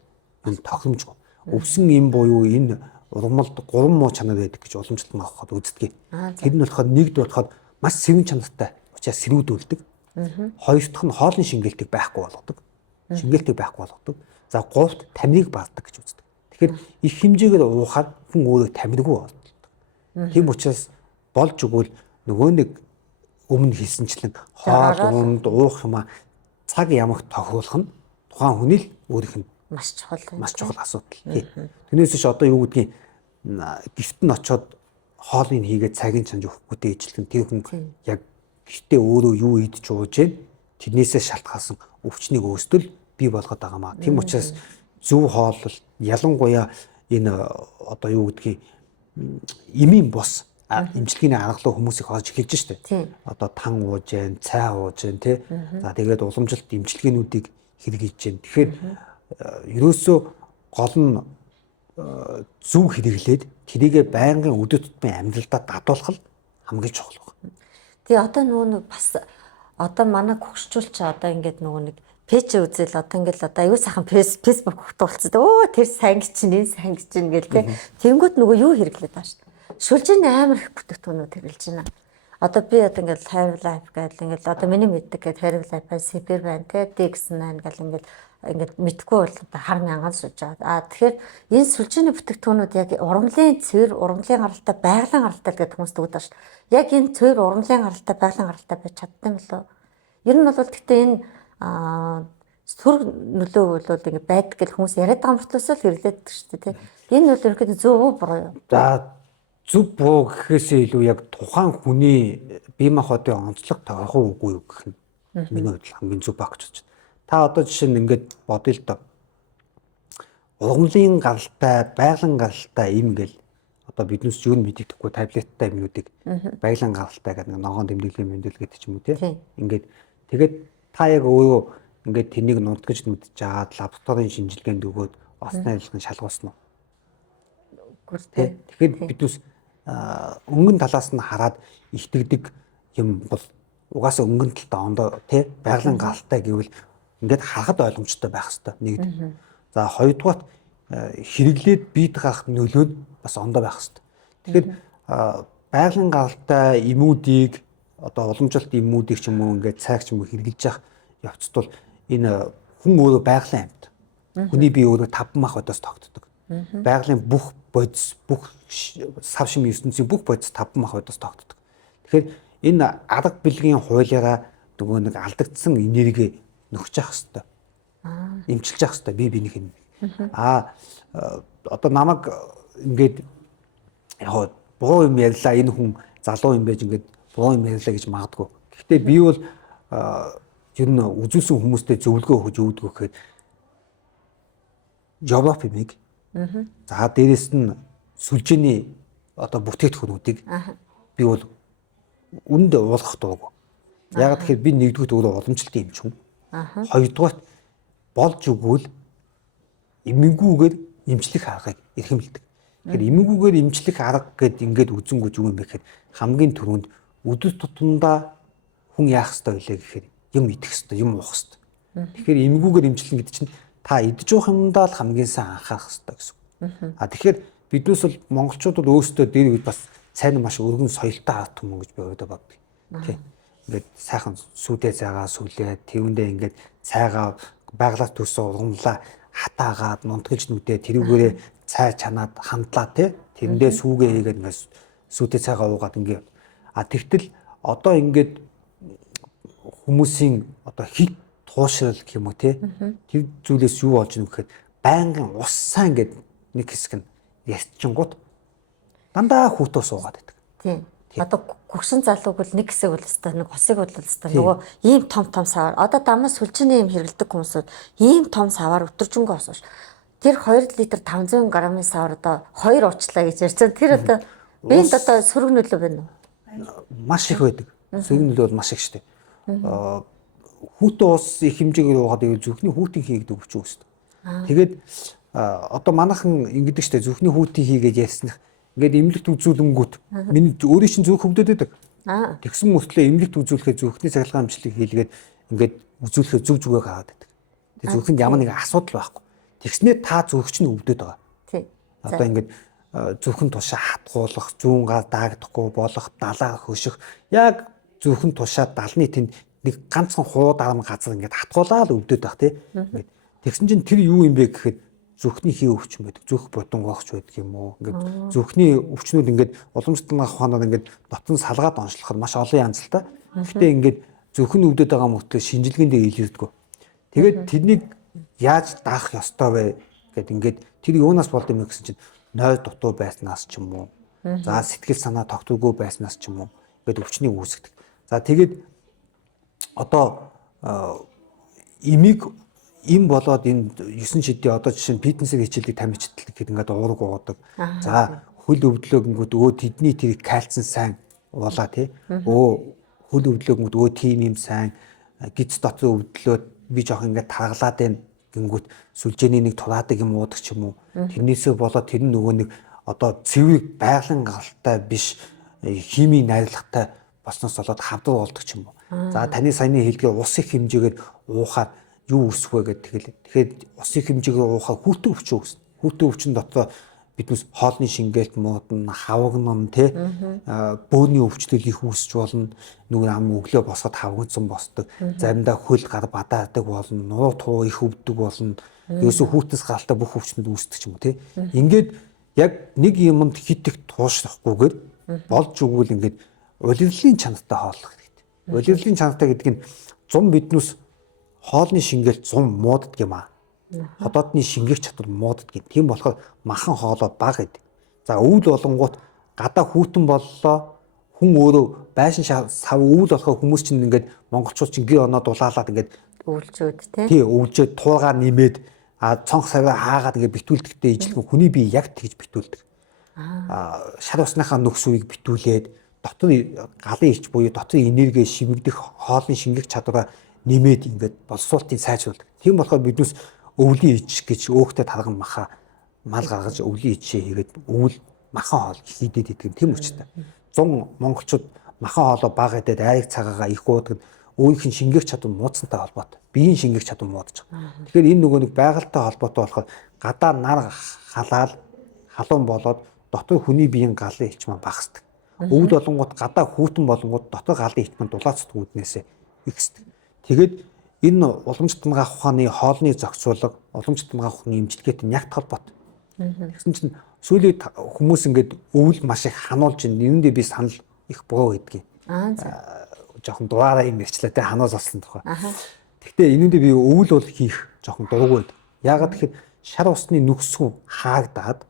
энэ тохиромжгүй. Өвсөн эм буюу энэ ургамалд 3 муу чанар байдаг гэж уламжлалт нь авахад үздэг. Тэр нь болохоор нэгд болоход маш сэвэн чанартай учраас сэрүүдүүлдэг. Хоёр дахь нь хоолны шингээлтийг байхгүй болгодог. Шингээлтийг байхгүй болгодог. За говьт тамирыг бааздаг гэж үздэг. Тэгэхээр их хэмжээгээр уухад хүн өөрөө тамиргүй болдог. Тийм учраас болж өгвөл нөгөө нэг өмнө хийсэнчлэн хоол унд уух юм цаг ямагт тохируулах нь тухайн хүний л өөрийнх нь маш чухал асуудал. Тэрнээс биш одоо юу гэдгийг гифт нь очоод хоолыг хийгээд цагийн чанж өгөхгүйтэй ижлэн тэр хүн яг гифтээ өөрөө юу идж ууж гэн тэрнээсээ шалтгаалсан өвчнийг өөрсдөө бий болгоод байгаа маа. Тийм учраас зөв хоол ялангуяа энэ одоо юу гэдгийг эмийн бос эмчилгээний аргалуу хүмүүс их орж эхэлж штэ. Одоо тан ууж гэн, цай ууж гэн тий. За тэгээд уламжлалт эмчилгээнүүдийг хэрэгжиж гэн. Тэгэхээр ерөөсөө гол нь зөв хэрэглээд тэрийгэ байнгын өдөр тутмын амьдралдаа дадуулах л хамгийн чухал байна. Тэгээ одоо нөгөө бас одоо манай хөгшчүүл чи одоо ингээд нөгөө нэг пэйж үзэл одоо ингээд одоо аюу сайхан фэйсбુક хутуулцдаг. Өө тэр сайн чинь энэ сайн чинь гэл тэ. Тэнгүүд нөгөө юу хэрэглээд байгаа шүү дээ. Шүлжээний амар их бүтээгдэхүүнүүд хэрэглэж байна. Одоо би одоо ингээд Hair Life гэл ингээд одоо миний мэддэг гэд Hair Life Super байна тэ. DX9 гэл ингээд мэдхгүй бол одоо хар мянган сууж байгаа. Тэгэхээр энэ сүлжээний бүтээгдэхүүнүүд яг ургамлын цэвэр, ургамлын гаралтай, байгалийн гаралтай гэдэг хүмүүс дүүд байна шүү дээ. Яг энэ цэвэр, ургамлын гаралтай, байгалийн гаралтай байж чаддаг юм болов. Ер нь бол гэхдээ энэ сөрөг нөлөө бол ингээд байдаг гэл хүмүүс яриад байгаа мөртлөөс л хэрэглээд байдаг шүү дээ. Энэ бол ерөөхдөө зөв үү буруу юу? За зөв буруу гэхээсээ илүү яг тухайн хүний бие махбодын онцлог тавих уугүй юу гэх нь миний хувьд хамгийн зөв баг гэж байна. Та одоо жишээ нь ингээд бодъё л доо. Ургамлын гаралтай, байгалийн гаралтай им гэл одоо биднээс юу мэддэхгүй таблеттай юмнуудыг байгалийн гаралтай гэдэг нэг ногоон тэмдэглэлийн мэндэлгээд ч юм уу тийм. Ингээд тэгээд та яг өөрөө ингээд тэнийг нутгаж мэдж жагаад лабораторийн шинжилгээнд өгөөд осны ажиллагааны шалгуулсан уу? Тэгэхээр биднээс өнгөн талаас нь хараад итгэдэг юм бол угаасаа өнгөн талтай ондоо тий байгалийн гаралтай гэвэл ингээд харахад ойлгомжтой байх хэрэгтэй нэгд. За хоёрдугаар хэрэглээд бийд гарах нөлөө нь бас ондоо байх хэрэгтэй. Тэгэхээр байгалийн гаралтай эмүүдийг одоо уламжлалт эмүүдийг ч юм уу ингээд цайг ч юм уу хэрэглэж явах явцд бол энэ хүн өөрөө байгалийн амьд. Хүний бие өөрөө 5 мах бодоос тогтдог. Байгалийн бүх бодис, бүх сав шим ертөнцийн бүх бодис 5 мах бодоос тогтдог. Тэгэхээр энэ арга бэлгийн хуулиараа нөгөө нэг алдагдсан энерги нөхж явах хэрэгтэй. Эмчилж явах хэрэгтэй бие биенийх нь. Одоо намайг ингээд яг буруу юм ярьлаа энэ хүн залуу юм байж ингээд буруу юм ярьлаа гэж магадгүй. Гэхдээ би бол ер нь үзүүлсэн хүмүүстэй зөвлөгөө өгж өгдөг гэхэд Европ юмыг за дээрэс нь сүлжээний одоо бүтээгдэхүүнүүдийг би бол үнд уулгах дуугүй. Яг тэгэхээр би нэгдүгээр өөрөө уламжлалтын эмч хүн. Хоёрдугаар болж өгвөл эмгэгүүгээр эмчлэх аргыг эрхэмлдэг. Тэгэхээр эмгэгүүгээр эмчлэх арга гэд ингээд үзэнгүүж юу юм бэ гэхээр хамгийн түрүүнд өдөр тутамдаа хүн яах ёстой вэ гэхээр юм идэх ёстой, юм уух ёстой. Тэгэхээр эмгэгүүгээр эмчлэн гэдэг чинь та идэж уух юмдаа л хамгийн сайн анхаарах ёстой гэсэн. Тэгэхээр биднээс бол монголчууд бол өөрсдөө дээр үед бас сайн маш өргөн соёлтой ард түмэн гэж би өөрөдөө боддог. Тийм. Ингээд сайхан сүдээ заагаа сүлээ, тэвэндээ ингээд цайгаа байгалаар төсөө ургамлаа хатаагаад нунтгаж нүдээ тэрүүгээрээ цай чанаад хамтлаа тий. Тэрэндээ сүүгээ хийгээд ингээд сүдээ цайгаа уугаад ингээд тэгтэл одоо ингээд хүмүүсийн одоо хит туушрал гэх юм уу тий. Тэр зүйлээс юу болж байна гэхээр байнгын уссаа ингээд нэг хэсэг нь ярьчингууд дандаа хүүтөө суугаад байдаг. Тийм. Одоо гүгшин залууг бол нэг хэсэг бол өстой нэг усыг бол өстой нөгөө ийм том савар одоо дамаас сүлжээний юм хэрэглэдэг хүмүүс бол ийм том савар өдөржингөө осоош. Тэр 2 литр 500 г-ын савар одоо 2 уучлаа гэж ярьсан. Тэр одоо биэнд одоо сөрөг нөлөө байна уу? Маш их байдаг. Сөрөг нөлөө бол маш их штэ. Хүүтэн ус их хэмжээгээр уугаад ивэл зүрхний хүүтийн хийгдэг өвчин үүсдэг. Тэгээд одоо манайхан ингэдэг штэ зүрхний хүүтийн хийгээд ярьсан. Ингээд эмнэлэгт үзүүлэнгүүт миний өөрийн чинь зүрх хөвдөд байдаг. Тэгсэн мөртлөө эмнэлэгт үзүүлэхэд зүрхний цахилгаан эмчлэг хийлгээд ингээд үзүүлэхээр зүг зүгээ гараад байдаг. Тэгээ зүрхэнд ямар нэгэн асуудал байхгүй. Тэгснээр та зүрх чинь өвдөд байгаа. Тий. Одоо ингээд зүрхэн тушаа хатгуулах, зүүн гар даагдахгүй болох, далаа хөших яг зүрхэн тушаа далны тэнд нэг ганцхан хуу дарам газар ингээд хатгуулаад өвдөд байх тий. Ингээд тэгсэн чинь тэр юу юм бэ гэхэд зүрхний хий өвчин байдаг. Зүрх бодонгоогч байдаг юм уу? Ингээд зүрхний өвчнүүд ингээд уламжлалт ухаанаар ингээд дотн салгаад онцлоход маш олон янзтай. Гэхдээ ингээд зүрх нь өвдөд байгаа мөртлөө шинжилгээндээ илэрдэггүй. Тэгээд тэрнийг яаж даах ёстой вэ гэд ингээд тэр юунаас болд юм гэсэн чинь нойр дутуу байснаас ч юм уу. За сэтгэл санаа тогтворгүй байснаас ч юм уу. Ингээд өвчнийг үүсгдэг. За тэгээд одоо им болоод энэ 9 шидийн одоо жишээ нь фитнесийг хичээлдэг тамирчид гэхэд ингээд уураг уудаг. За хөл өвдлөөгөнгөд тэдний тэр кальцин сайн уулаа тий. Хөл өвдлөөгөнгөд тийм юм сайн гиз дотор өвдлөөд би жоох ингээд таргалаад байна гингүүт сүлжээний нэг тураадаг юм уудаг ч юм уу. Тэрнээсээ болоод тэр нөгөө нэг одоо цэврийг байгалийн галтай биш химийн найрлагатай болсноос болоод хавдар болдог ч юм уу. За таны саяны хэлдгээр ус их хэмжээгээр уухаар юу өсөх вэ гэдэг. Тэгэхээр ус их хэмжээгээр уухаар хүүтэн өвчин үүснэ. Хүүтэн өвчин дотор биднес хоолны шингээлт муудна, хавагнам тий бөөний өвчлөл их үүсч болно. Нүгэр ам өглөө босоод хавгдсан босдог. Заримдаа хөл гар бадаадаг болно. Нуу туу их өвддөг болно. Ерөөсө хүүтнээс гаралтай бүх өвчнөд үүсдэг ч юм уу тий. Ингээд яг нэг юмд хит их туушрахгүйгээр болж өгвөл ингээд улирлын чанартай хооллох хэрэгтэй. Улирлын чанартай гэдэг нь зум биднес хоолны шингээлт зум мууддаг юм аа. Ходоодны шингээх чадвар мууддаг юм. Тийм болохоор махан хоолоо бага гэдэг. За өвөл болонгууд гадаа хүүтэн боллоо. Хүн өөрөө байшин сав өвөл болохоо хүмүүс чинь ингээд монголчууд чинь гээ оноо дулаалаад ингээд өвлжөөд тий. Тий өвлжөөд туулгаа нэмээд цонх саваа хаагаад ингээд битүүлдэхтэй ижлэгэн хүний бие яг тэгж битүүлдэг. Шар усныхаа нөхцөлийг битүүлээд дотор галын ич буюу дотор энерги шимэгдэх хоолны шингэх чадвараа нэмээд ингээд боловсруулалтыг сайжруулдаг. Тийм болохоор биднес өвлийн ич гэж өөхтэй тарган маха мал гаргаж өвлийн ичээ хийгээд өвөл махан хоол хийдээд идэг тийм учраас 100 монголчууд махан хоолоо бага идээд айрыг цагаагаа их уудаг өөрийнх нь шингэх чадвар муудсантай холбоотой. Биеийн шингэх чадвар муудаж байгаа. Тэгэхээр энэ нөгөө нэг байгальтай холбоотой болохоор гадаа нар халаал халуун болоод дотор хүний биеийн галын ич маань багасдаг. Өвөл болонгууд гадаа хүүтэн болонгууд дотор галын ич маань дулаацдаг үүднээсээ ихсдэг. Тэгээд энэ уламжлалт хамгаалах ухааны хоолны зохицуулга, уламжлалт хамгаалах ухааны эмчилгээтэй нягт холбоотой. Тэгсэн чинь сүүлийн хүмүүс ингээд өвөл маш их хануулж нэрэндээ би санал их боо гэдгийг. Жохон дуаараа юм ярьчлаа те ханаас олсон тухай. Гэхдээ энэндээ би өвөл бол хийх жохон дурггүй байд. Яагаад тэгэхээр шар усны нүксгүү хаагдаад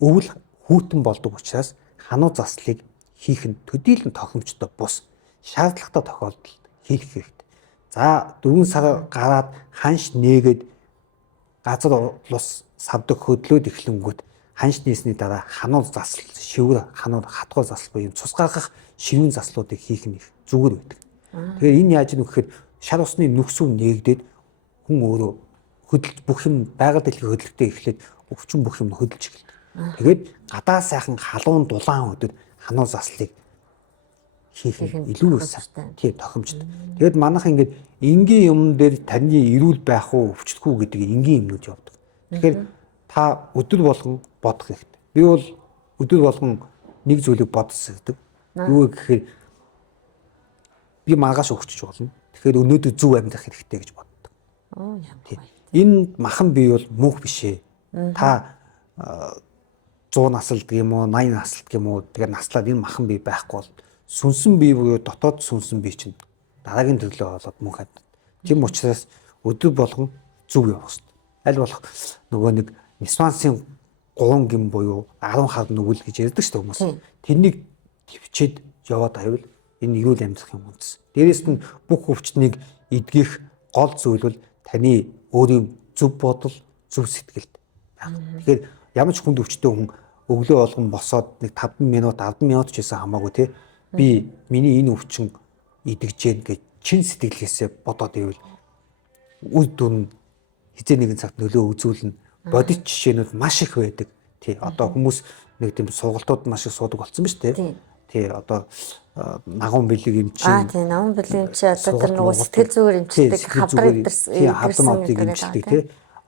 өвөл хүүтэн болдог учраас хануу заслыг хийх нь төдийлөн тохиомжтой бус шаардлагатай тохиолдолд хийх хэрэгтэй. За 4 сар гараад ханш нээгээд газар улс савдаг хөдлөөд эхлэнгүүт ханш нээсний дараа хануу засал, шивэр хануу хатгуу засал буюу цус гаргах ширүүн заслуудыг хийх нь их зүгээр байдаг. Тэгэхээр энэ яаж юм гэхээр шар усны нүксүү нээгдээд хүн өөрөө хөдөлж бүх юм байгаль дэлхийн хөдөлгөөнтэй эхлээд өвчин бүх юм хөдөлж эхэлдэг. Тэгээд гадаа сайхан халуун дулаан өдөр хануу заслыг хийх илүү сайн тий тохиомжтой. Тэгээд манайх ингээд энгийн юм дээр таны эрүүл байх уу өвчлөх үү гэдэг энгийн юмнууд явдаг. Тэгэхээр та өдөр болгон бодох хэрэгтэй. Би бол өдөр болгон нэг зүйлийг бодсодог. Юу гэхээр би маргааш өгчөж болно. Тэгэхээр өнөөдөр зөв амьдрах хэрэгтэй гэж боддог. Энэ махан бие бол мөнх биш ээ. Та 100 наслдаг юм уу, 80 наслдаг юм уу? Тэгэхээр наслаад энэ махан бие байхгүй бол сүнсэн бие буюу дотоод сүнсэн бие чинь дараагийн төрлөө болоод мөнх хад. Тийм учраас өдөр болгон зөв явах хэрэгтэй. Аль болох нөгөө нэг нисвансын 3 гим буюу 10 хар нүгэл гэж ярьдаг шүү дээ хүмүүс. Тэрнийг төвчээд яваад байвал энэ эрүүл амьдрах юм үндэс. Дээрээс нь бүх өвчтнийг эдгэх гол зүйл бол таны өөрийн зөв бодол, зөв сэтгэлд байх. Тэгэхээр ямар ч хүнд өвчтөй хүн өглөө болгон босоод нэг 5 минут, 10 минут ч гэсэн хамаагүй тий. Би миний энэ өвчин идэгж гэн гэж чин сэтгэлээсээ бодоод ивэл үр дүн хизээ нэгэн цагт нөлөө үзүүлнэ. Бодит жишээнүүд маш их байдаг. Тий. Одоо хүмүүс нэг тийм сургалтууд маш их суудаг болсон ба шүү дээ. Тий. Одоо нагуун бэлэг эмчийн тийм нагуун бэлэг эмчи одоо тэр нөгөө сэтгэл зүгээр эмчдэг хавдар хавдар эмчдэг тий.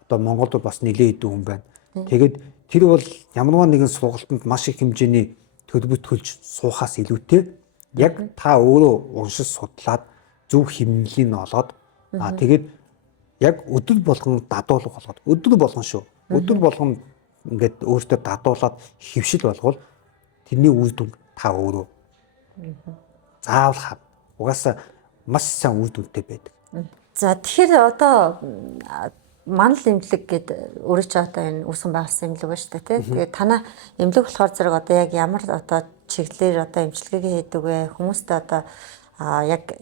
Одоо Монголд бас нэлээд идэв хүн байна. Тэгээд тэр бол ямарваа нэгэн сургалтанд маш их хэмжээний төлбөр төлж суухаас илүүтэй яг та өөрөө уншиж судлаад зөв хэмнэлийн олоод тэгээд яг өдөр болгон дадуулга болгоод өдөр болгон шүү. Өдөр болгон ингээд өөртөө дадуулаад хөвшил болгоод тэрний үр дүн та өөрөө заавал хаа. Угаасаа маш сайн үр дүнтэй байдаг. За тэгэхээр одоо манал эмнэлэг гэд өөрөө ч одоо энэ үүсгэн байгуулсан эмнэлэг ба шүү дээ тий. Тэгээд танаа эмнэлэг болохоор зэрэг одоо яг ямар одоо чиглэлээр одоо эмчилгээгээ хийдэг вэ? Хүмүүстээ одоо яг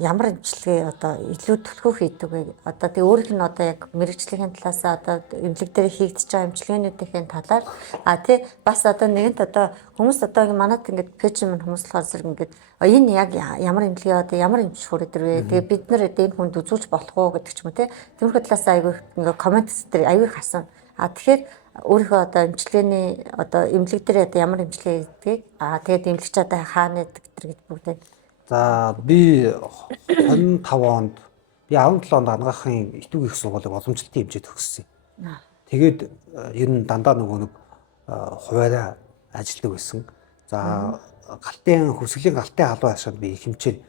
ямар эмчилгээ одоо илүү төлхөө хийдэг вэ? Одоо тэг өөрийнх нь одоо яг мэрэгжлийн талаас одоо эмнэлэг дээр хийгдэж байгаа эмчилгээнүүдийн талаар тий бас одоо нэгэнт одоо хүмүүс одоо манад ингээд пэйж минь хүмүүс болохоор зэрэг ингээд энэ яг ямар эмнэлгээ одоо ямар эмч хүрээдэр вэ? Тэгээ бид нар энэ хүнд үзүүлж болох уу гэдэг ч юм уу тий. Тиймэрхүү талаас айгүй ингээд коммент дээр айгүй хасан. Тэгэхээр өөрийнхөө одоо эмчилгээний одоо эмнэлэг дээр одоо ямар эмчилгээ хийдгийг тэгээд эмнэлэгч одоо хаана гэдэг гэж бүгдээ. За би 25 онд би 17 онд анагаахын итвэг их сургуулийг уламжлалтын хэмжээд төгссөн. Тэгээд ер нь дандаа нөгөө нэг хуваараа ажилладаг байсан. За хөсгөлийн галтын халуун ашаад би их хэмжээ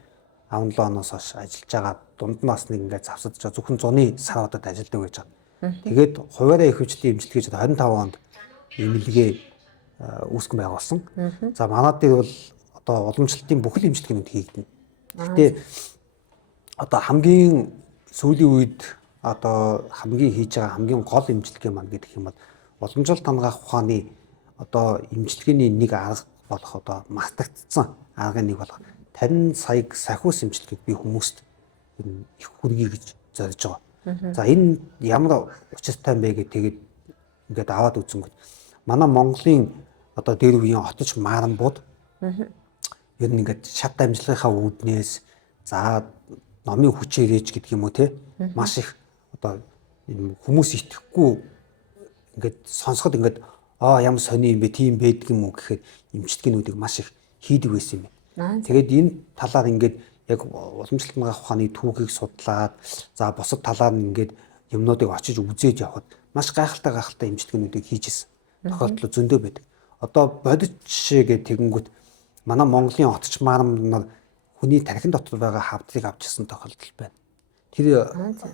17 оноос хойш ажиллаж байгаа. Дунд нь бас нэг ингээд завсадж байгаа зөвхөн зуны саруудад ажилладаг байж байгаа. Тэгээд хуваараа их хэмжээний эмчилгээч 25 онд эмнэлгээ үүсгэн байгуулсан. За манад дээр бол одоо уламжлалтын бүхэл эмчилгээнүүд хийгдэнэ. Гэхдээ одоо хамгийн сүүлийн үед одоо хамгийн хийж байгаа хамгийн гол эмчилгээ маань гэдэг юм бол уламжлалт хангах ухааны одоо эмчилгээний нэг арга болох одоо мартагдсан аргын нэг болох тарин саяг сахиус эмчилгээг би хүмүүст их хүргэе гэж зорж байгаа. За энэ ямар учиртай бэ гэдэг тэгээд ингээд аваад үзэнгүүт манай Монголын одоо дээр үеийн хотч Маранбууд ер нь ингээд шат амжилгынхаа үүднээс за номын хүчээр ээж гэдэг юм уу те маш их одоо хүмүүс итгэхгүй ингээд сонсоход ингээд ямар сони юм бэ тийм байдаг юм уу гэхээр эмчилгээнүүдийг маш их хийдэг байсан юм байна. Тэгээд энэ талаар ингээд яг уламжлалт хангах ухааны түүхийг судлаад за бусад талаар нь ингээд юмнуудыг очиж үзээд явхад маш гайхалтай эмчилгээнүүдийг хийж исэн. Тохиолдол зөндөө байдаг. Одоо бодит жишээ гэдэг тэгэнгүүт манай Монголын отч Марам нар хүний тархин дотор байгаа хавдрыг авч ирсэн тохиолдол байна. Тэр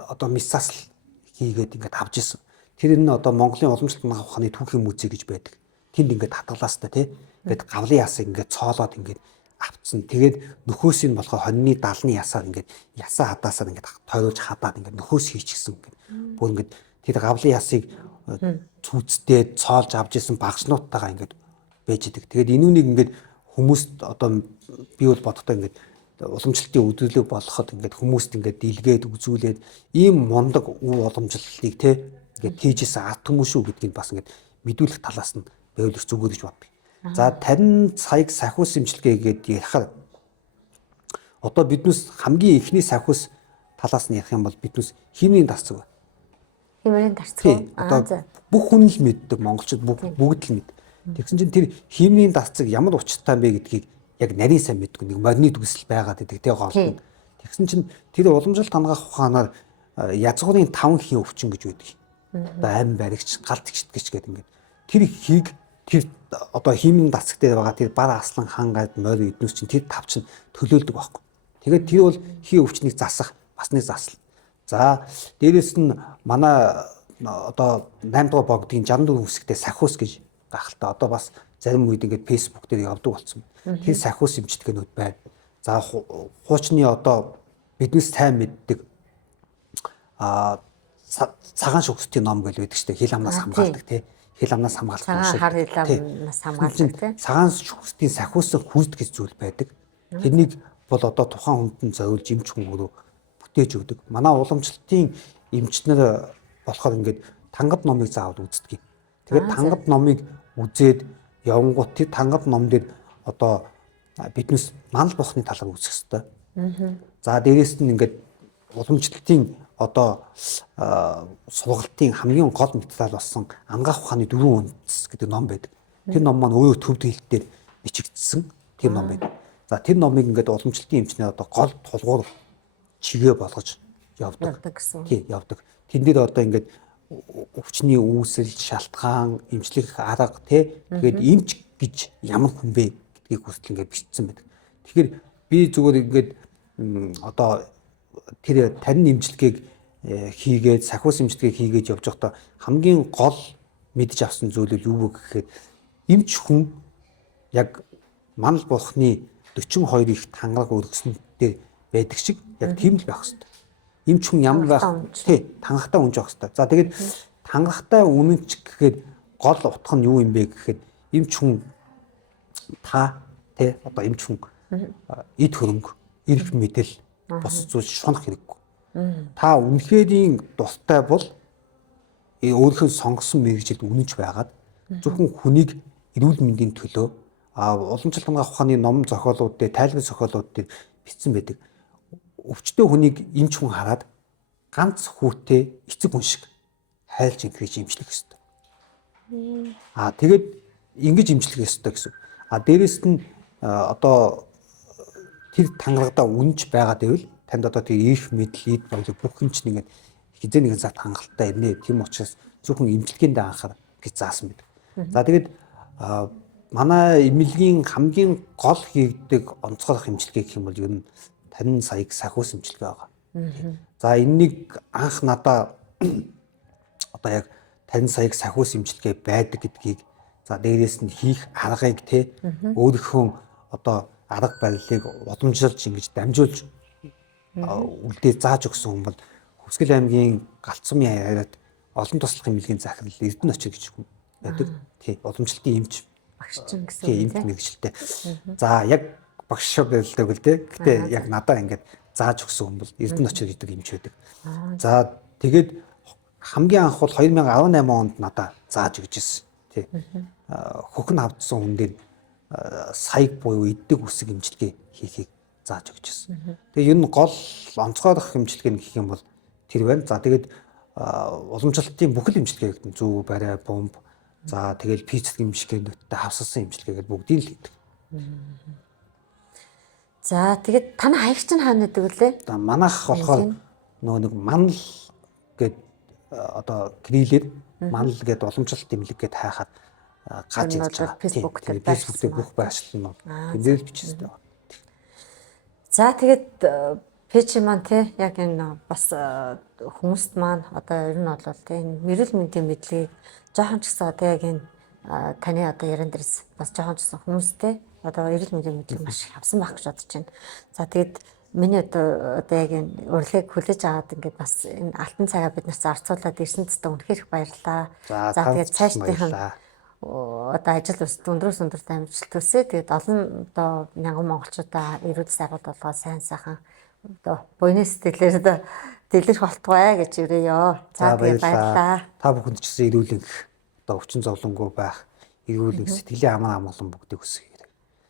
одоо мисасл хийгээд ингээд авч ирсэн. Тэр энэ одоо Монголын уламжлалт хангах ухааны түүхийн музей гэж байдаг. Тэнд ингээд татгалаастай тий. Ингээд гавлын ясыг ингээд цоолоод ингээд авцсан. Тэгээд нөхөөс нь болохоор хоньны далны ясаар ингээд ясаа хадаасаар ингээд тойруулж хадаад ингээд нөхөөс хийчихсэн ингээд. Бүр ингээд тэр гавлын ясыг цүцтэй цоолж авч ирсэн багшнуудтайгаа ингээд байж идэг. Тэгээд энүүнийг ингээд хүмүүст одоо би бол бодохдоо ингээд уламжлалтын өдрөлөг болгоход ингээд хүмүүст ингээд дийлгээд үзүүлээд ийм мундаг уламжлалыг те ингээд хийжсэн арт хүмүүс шүү гэдгийг бас ингээд мэдүүлэх талаас нь байвал их зүгээр гэж боддог. За тарин саяг сахиус эмчилгээ гэдэг ярихаар одоо биднээс хамгийн ихний сахиус талаас нь ярих юм бол биднээс химийн дарцаг байна. Химийн дарцаг. Одоо бүх хүн л мэддэг монголчууд бүгд л мэд. Тэгсэн чинь тэр химийн дарцаг ямар учиртай бэ гэдгийг яг нарийн сайн мэддэг. Нэг морины дүгсэл байгаад байдаг тий гол нь. Тэгсэн чинь тэр уламжлалт хангах ухаанаар язгуурын 5 хий өвчин гэж байдаг. Одоо амь баригч, галт гიშтгэж гэдэг ингээд тэр хийг тэр одоо химийн дарцаг дээр байгаа тэр бар аслан хан гад морь эднүс чинь тэр тав чинь төлөөлдөг байхгүй. Тэгээд тэр бол хий өвчнийг засах бас нэг засал. За дээрэс нь манай одоо 8 дугаар богдгийн 64 хэсэгтээ сахиус гэж гахалтай. Одоо бас зарим үед ингээд фэйсбુક дээр явдаг болсон. Тэр сахиус эмчилгээнүүд байна. За хуучны одоо биднээс сайн мэддэг цагаан шүгстийн ном гэж байдаг шүү дээ. Хил амнаас хамгаалдаг тий. Хил амнаас хамгаалдаг. Хар хил амнаас хамгаалдаг тий. Цагаан шүгстийн сахиус хүсд гэж зүйл байдаг. Тэрнийг бол одоо тухайн хүнд нь зориулж эмч хүн өөрөө бүтээж өгдөг. Манай уламжлалтын эмчнэр болохоор ингээд тангад номыг заавал үздэг. Тэгээд тангад номыг үзээд явангууд тэр тангад ном дээр одоо биднээс манал бохны талаар үзэх хэрэгтэй. За дээрэс нь ингээд уламжлалтын одоо сургалтын хамгийн гол материал болсон ангаах ухааны 4 үндэс гэдэг ном байдаг. Тэр ном маань өөрөө төвд хэлтээр бичигдсэн тэр ном байдаг. За тэр номыг ингээд уламжлалтын эмчнээ одоо гол тулгуур чигээ болгож явдаг. Явдаг гэсэн. Тий, явдаг. Тэн дээр одоо ингээд өвчний үүсэл, шалтгаан, эмчлэх арга тэгээд эмч гэж ямар хүн бэ гэдгийг хүртэл ингээд бичсэн байдаг. Тэгэхээр би зүгээр ингээд одоо тэр тань эмчилгээг хийгээд сахиус эмчилгээг хийгээд явж байхдаа хамгийн гол мэдж авсан зүйл нь юу вэ гэхээр эмч хүн яг манал бурхны 42 их тангараг өргөснөд байдаг шиг яг тийм л байх хэрэгтэй. Эмч хүн ямар байх тий тангахтай үнж байх хэрэгтэй. За тэгээд тангахтай үнэнч гэхэд гол утга нь юу юм бэ гэхэд эмч хүн та тий одоо эмч хүн эд хөрөнгө эрх мэдэл бос зүйл шунах хэрэггүй. Та үнэхэрийн дуртай бол өөрийнхөө сонгосон мэргэжилд үнэнч байгаад зөвхөн хүнийг эрүүл мэндийн төлөө уламжлалт хангах ухааны ном зохиолууд дээр тайлбар зохиолууд дээр бичсэн байдаг. Өвчтөө хүнийг эмч хүн хараад ганц хүүтэй эцэг хүн шиг хайлж ингэж эмчлэх ёстой. Тэгээд ингэж эмчлэх ёстой гэсэн. Дээрэс нь одоо тэр тангарагда үнэнч байгаад байвал танд одоо тэр их мэдл эд баялаг бүх юм чинь ингээд хизээ нэгэн цагт хангалттай ирнэ. Тийм учраас зөвхөн эмчилгээндээ анхаар гэж заасан байдаг. За тэгээд манай эмнэлгийн хамгийн гол хийгдэг онцгойлох эмчилгээ гэх юм бол ер нь танин саяг сахиус эмчилгээ байгаа. За энэнийг анх надаа одоо яг танин саяг сахиус эмчилгээ байдаг гэдгийг за дээрээс нь хийх аргыг өөрийнхөө одоо арга барилыг уламжилж ингэж дамжуулж үлдээ зааж өгсөн хүн бол Хөвсгөл аймгийн Галцсумын хараад олон туслах эмнэлгийн захирал Эрдэнэ очир гэж хүн байдаг. Тий, уламжлалтын эмч Багшчин гэсэн. Тий, эмч мэргэжилтэй. За яг багш байлдаг л дээ. Гэтэ яг надаа ингэж зааж өгсөн хүн бол Эрдэнэ очир гэдэг эмч байдаг. За тэгээд хамгийн анх бол 2018 онд надаа зааж өгч ирсэн. Тий. Хөхн авдсан хүн дээр саяг буюу иддэг үсэг эмчилгээ хийхийг зааж өгч ирсэн. Тэгээ ер нь гол онцгойлох эмчилгээ гэх юм бол тэр байна. За тэгээд уламжлалтын бүхэл эмчилгээг зөв барай, бомб, за тэгэл пиццэг эмчилгээнүүдтэй хавсалсан эмчилгээгээд бүгдийг л хийдэг. За тэгээд таны хаягч нь хаана гэдэг вүлээ? За манайх болохоор нөгөө нэг манал гээд одоо крилээр манал гээд уламжлалт эмнэлэг гээд хайхад гаж идэж байгаа. Facebook дээр бүх байршил нь тэндээ л бичсэн байна. За тэгээд пэйж маань яг энэ бас хүмүүст маань одоо ер нь бол энэ эрүүл мэндийн мэдлэгийг жоохон ч гэсэн одоо яг энэ таны одоо яран дээрс бас жоохон ч гэсэн хүмүүстэй одоо эрүүл мэндийн мэдлэг маш их авсан байх гэж бодож байна. За тэгээд миний одоо яг энэ урилгыг хүлээж аваад ингээд бас энэ алтан цагаа бид нарт зарцуулаад ирсэн цэстэ үнэхээр их баярлалаа. За тэгээд цаашдынхан одоо ажил ус дүндрөөс өндөрт амжилт төсөө тэгээд олон одоо мянган монголчуудаа эрүүл сайхан болгоо сайн сайхан одоо буйны сэтгэлээр одоо дэлгэрэх болтугай гэж өрөөё. За тэгээд баярлалаа. Та бүхэнд ч гэсэн эрүүлэг одоо өвчин зовлонгүй байх эрүүлэг сэтгэлийн аман амгалан бүгдийг хүсье.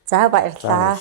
За баярлалаа.